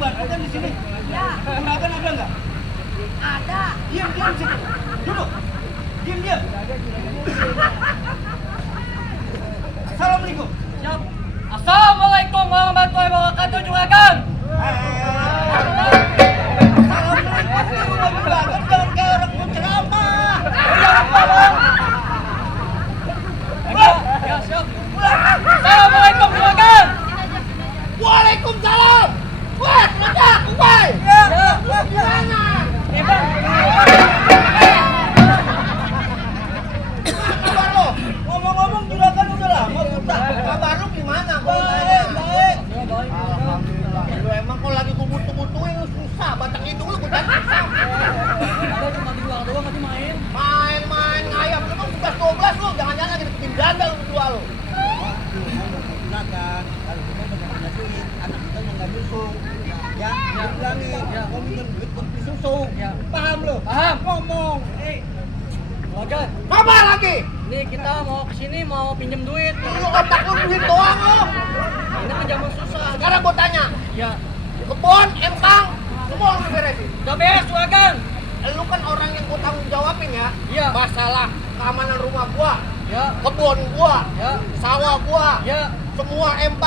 pembantu kan di sini? Ya. Juragan ada nggak? Ada. Diam situ. Duduk. Diam. Assalamualaikum. Siap. Assalamualaikum warahmatullahi wabarakatuh, juragan. Assalamualaikum juragan, jangan kayak orang penceramah. Ya, siap. Assalamualaikum, juragan. Waalaikumsalam. Wah, ledak, kubai. Gimana? Kabar lo? Ngomong-ngomong juragan udah lama buta. Kabar lu gimana? Baik. Alhamdulillah. Lu emang kalau lagi kubutu-butuin lu susah. Batang hidung lu bukan susah. Ada cuma di luar doang, tadi main. Main ngayap lu kan 11-12 lu. Jangan-jangan lagi deketin gandal lu berdua lu. Gunakan kalau kita udah punya duit, anak kita udah nggak nyusu, ya bilangin, ya kamu minjem duit buat beli susu, Ya. paham lo? Paham. Ngomong, Juragan, Apa lagi? nih kita mau kesini mau pinjem duit. Lu otak lu duit doang lu. Ini kan zaman susah. Sekarang gua tanya, Ya, kebon, empang, semua lu beresin. udah beres, juragan. Lu kan orang yang gua tanggung jawabin ya. Iya. Masalah keamanan rumah gua, Ya, kebun gua, ya, sawah gua, ya. semua empang